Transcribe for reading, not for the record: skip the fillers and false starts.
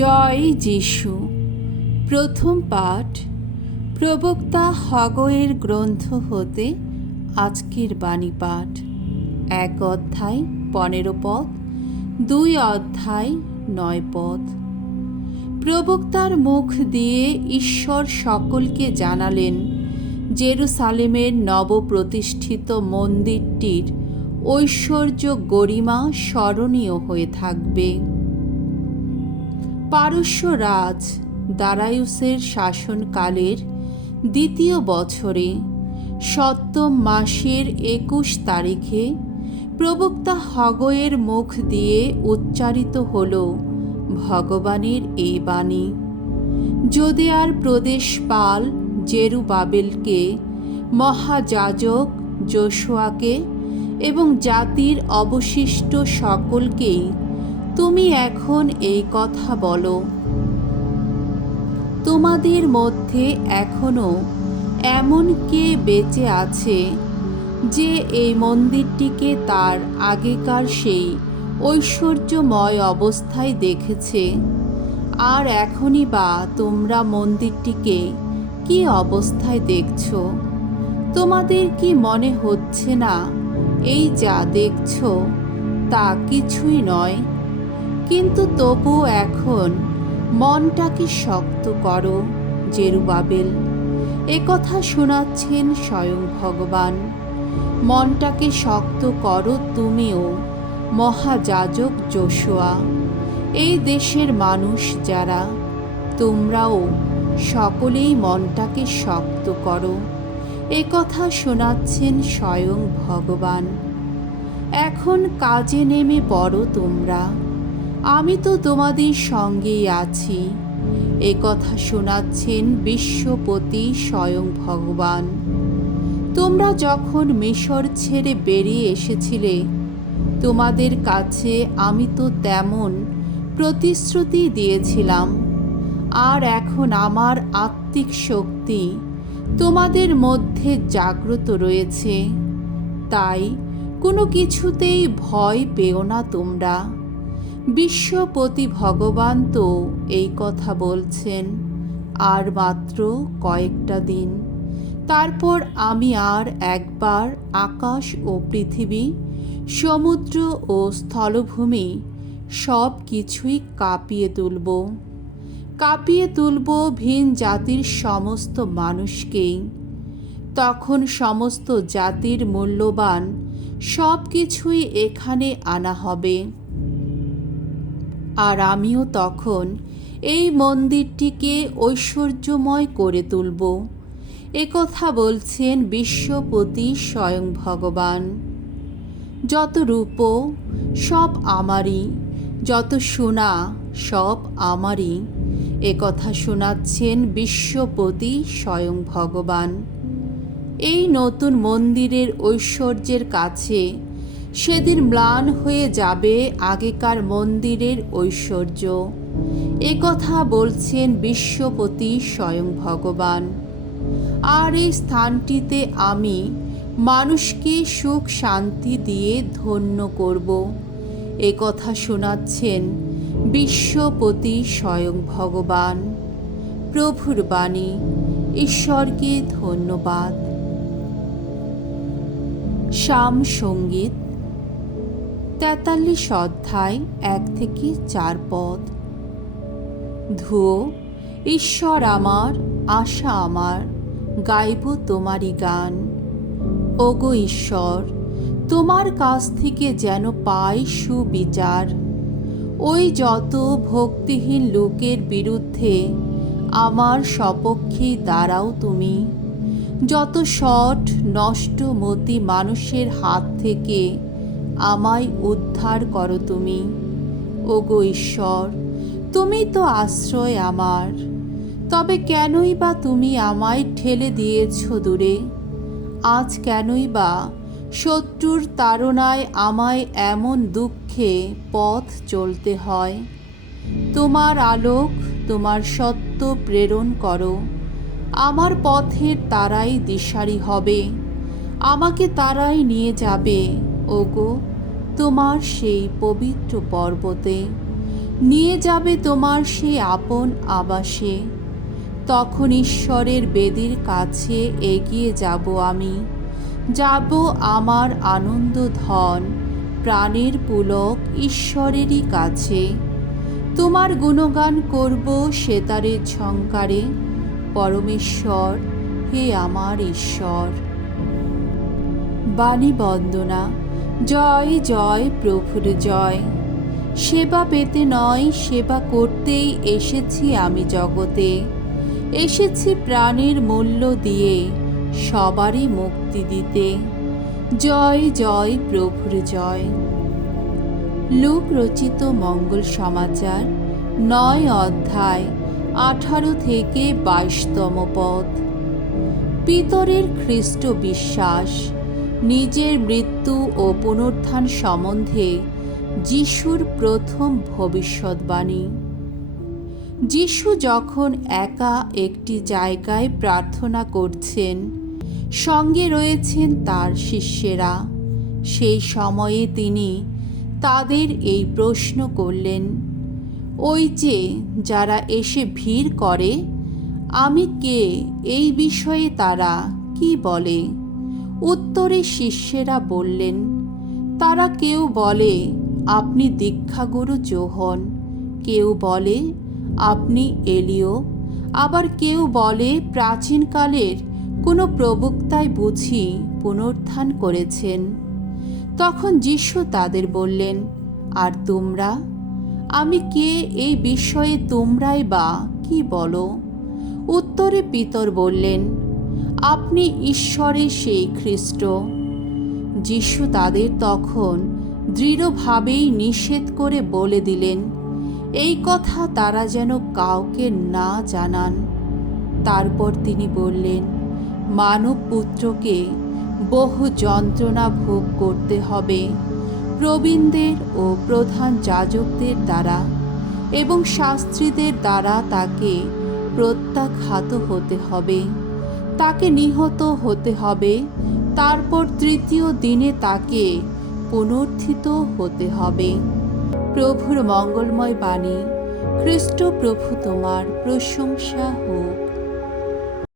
জয় যিশু। প্রথম পাঠ প্রবক্তা হাগয়ের গ্রন্থ হতে আজকের বাণী পাঠ। 1 অধ্যায় 15 পদ, 2 অধ্যায় 9 পদ। প্রবক্তার মুখ দিয়ে ঈশ্বর সকলকে জানালেন, জেরুসালেমের নবপ্রতিষ্ঠিত মন্দিরটির ঐশ্বর্য গরিমা স্মরণীয় হয়ে থাকবে। পারস্য রাজ দারায়ুসের শাসনকালের 2য় বছরে 7ম মাসের 21 তারিখে প্রবক্তা হাগয়ের মুখ দিয়ে উচ্চারিত হল ভগবানের এই বাণী। জুদেয়ার প্রদেশপাল জেরুবাবেলকে, মহাযাজক যোশুয়াকে এবং জাতির অবশিষ্ট সকলকেই তুমি এখন এই কথা বলো। তোমাদের মধ্যে এখনো এমন কে বেঁচে আছে যে এই মন্দিরটিকে তার আগেকার সেই ঐশ্বর্যময় অবস্থায় দেখেছে? আর এখনই বা তোমরা মন্দিরটিকে কি অবস্থায় দেখছ? তোমাদের কি মনে হচ্ছে না এই যা দেখছ তা কিছুই নয়? কিন্তু তবু এখন মনটাকে শক্ত করো জেরুবাবেল। একথা শোনাচ্ছেন স্বয়ং ভগবান। মনটাকে শক্ত করো তুমিও, মহাযাজক যোশুয়া। এই দেশের মানুষ যারা, তোমরাও সকলেই মনটাকে শক্ত করো। একথা শোনাচ্ছেন স্বয়ং ভগবান। এখন কাজে নেমে পড়ো তোমরা, আমি তো তোমাদের সঙ্গেই আছি। একথা শোনাচ্ছেন বিশ্বপতি স্বয়ং ভগবান। তোমরা যখন মিশর ছেড়ে বেরিয়ে এসেছিলে, তোমাদের কাছে আমি তো তেমন প্রতিশ্রুতি দিয়েছিলাম। আর এখন আমার আত্মিক শক্তি তোমাদের মধ্যে জাগ্রত রয়েছে। তাই কোনো কিছুতেই ভয় পেও না তোমরা। বিশ্বপতি ভগবান তো এই কথা বলছেন। আর মাত্র কয়েকটা দিন, তারপর আমি আর একবার আকাশ ও পৃথিবী, সমুদ্র ও স্থলভূমি সব কিছুই কাঁপিয়ে তুলব। কাঁপিয়ে তুলব ভিন জাতির সমস্ত মানুষকেই। তখন সমস্ত জাতির মূল্যবান সব কিছুই এখানে আনা হবে। আর আমিও তখন এই মন্দিরটিকে ঐশ্বর্যময় করে তুলব। একথা বলছেন বিশ্বপতি স্বয়ং ভগবান। যত রূপ সব আমারই, যত সোনা সব আমারই। একথা শোনাচ্ছেন বিশ্বপতি স্বয়ং ভগবান। এই নতুন মন্দিরের ঐশ্বর্যের কাছে সেদিন ম্লান হয়ে যাবে আগেকার মন্দিরের ঐশ্বর্য। একথা বলছেন বিশ্বপতি স্বয়ং ভগবান। আর এই স্থানটিতে আমি মানুষকে সুখ শান্তি দিয়ে ধন্য করব। একথা শোনাচ্ছেন বিশ্বপতি স্বয়ং ভগবান। প্রভুর বাণী। ঈশ্বরকে ধন্যবাদ। শাম সঙ্গীত 43 অধ্যায় 1 থেকে 4 পদ। ধুয়ো, ঈশ্বর আমার, আশা আমার, গাইব তোমারই গান। ওগো ঈশ্বর, তোমার কাছ থেকে যেন পাই সুবিচার। ওই যত ভক্তিহীন লোকের বিরুদ্ধে আমার সপক্ষেই দাঁড়াও তুমি। যত শঠ নষ্টমতি মানুষের হাত থেকে আমায় উদ্ধার করো তুমি। ওগো ঈশ্বর, তুমি তো আশ্রয় আমার। তবে কেনই বা তুমি আমায় ঠেলে দিয়েছ দূরে? আজ কেনই বা শত্রুর তাড়নায় আমায় এমন দুঃখে পথ চলতে হয়? তোমার আলোক, তোমার সত্য প্রেরণ করো। আমার পথের তারাই দিশারি হবে, আমাকে তারাই নিয়ে যাবে ওগো তোমার সেই পবিত্র পর্বতে। নিয়ে যাবে তোমার সেই আপন আবাসে। তখন ঈশ্বরের বেদির কাছে এগিয়ে যাব আমি, যাব আমার আনন্দ ধন প্রাণের পুলক ঈশ্বরেরই কাছে। তোমার গুণগান করব সেতারের ঝংকারে, পরমেশ্বর হে আমার ঈশ্বর। বাণী বন্দনা। জয় জয় প্রভুর জয়। সেবা পেতে নয়, সেবা করতেই এসেছি আমি জগতে। এসেছি প্রাণের মূল্য দিয়ে সবারই মুক্তি দিতে। জয় জয় প্রভুর জয়। লূক রচিত মঙ্গল সমাচার 9 অধ্যায় 18 থেকে 22তম পদ। পিতরের খ্রিস্ট বিশ্বাস, নিজের মৃত্যু ও পুনরুত্থান সম্বন্ধে যিশুর প্রথম ভবিষ্যদ্বাণী। যিশু যখন একা একটি জায়গায় প্রার্থনা করছেন, সঙ্গে রয়েছেন তার শিষ্যেরা, সেই সময়ে তিনি তাদের এই প্রশ্ন করলেন, ওই যে যারা এসে ভিড় করে, আমি কে এই বিষয়ে তারা কি বলে? উত্তরে শিষ্যেরা বললেন, তারা কেউ বলে আপনি দীক্ষাগুরু যোহন, কেউ বলে আপনি এলিয়, আবার কেউ বলে প্রাচীনকালের কোনো প্রবক্তাই বুঝি পুনরুত্থান করেছেন। তখন যিশু তাদের বললেন, আর তোমরা, আমি কে এই বিষয়ে তোমরাই বা কি বলো? উত্তরে পিতর বললেন, আপনি ঈশ্বরের সেই খ্রিস্ট। যিশু তাদের তখন দৃঢ়ভাবেই নিষেধ করে বলে দিলেন, এই কথা তারা যেন কাউকে না জানান। তারপর তিনি বললেন, মানব পুত্রকে বহু যন্ত্রণা ভোগ করতে হবে, প্রবীণদের ও প্রধান যাজকদের দ্বারা এবং শাস্ত্রীদের দ্বারা তাকে প্রত্যাখ্যাত হতে হবে, তাকে নিহত হতে হবে, তারপর তৃতীয় দিনে তাকে পুনরুত্থিত হতে হবে। প্রভুর মঙ্গলময় বাণী। খ্রিস্ট প্রভু তোমার প্রশংসা হোক।